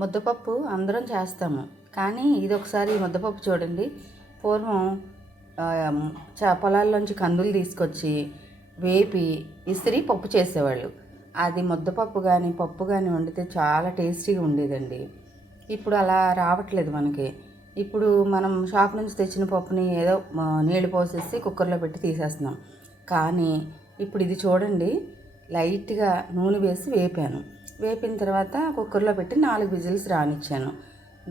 ముద్దపప్పు అందరం చేస్తాము, కానీ ఇది ఒకసారి ముద్దపప్పు చూడండి. పూర్వం పొలాల్లోంచి కందులు తీసుకొచ్చి వేపి ఇసిరి పప్పు చేసేవాళ్ళు. అది ముద్దపప్పు కానీ పప్పు కానీ వండితే చాలా టేస్టీగా ఉండేదండి. ఇప్పుడు అలా రావట్లేదు మనకి. ఇప్పుడు మనం షాప్ నుంచి తెచ్చిన పప్పుని ఏదో నీళ్ళు పోసేసి కుక్కర్లో పెట్టి తీసేస్తున్నాం. కానీ ఇప్పుడు ఇది చూడండి, లైట్గా నూనె వేసి వేపాను. వేపిన తర్వాత కుక్కర్లో పెట్టి 4 విజిల్స్ రానిచ్చాను.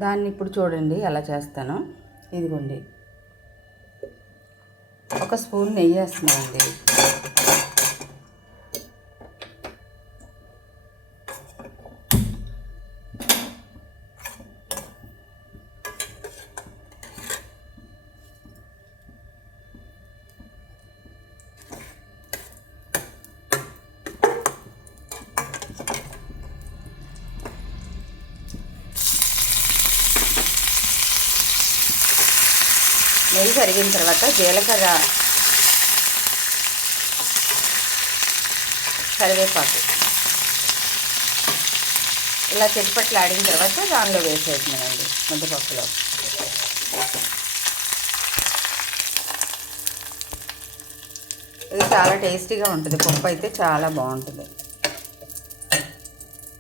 దాన్ని ఇప్పుడు చూడండి ఎలా చేస్తానో. ఇదిగోండి, 1 స్పూన్ నెయ్యి వేస్తున్నానండి. నెయ్యి కరిగిన తర్వాత జీలకర్ర, కరివేపాకు ఇలా చెట్పట్లు ఆడిన తర్వాత దానిలో వేసేస్తున్నానండి ముద్దపప్పులో. ఇది చాలా టేస్టీగా ఉంటుంది. పప్పు అయితే చాలా బాగుంటుంది.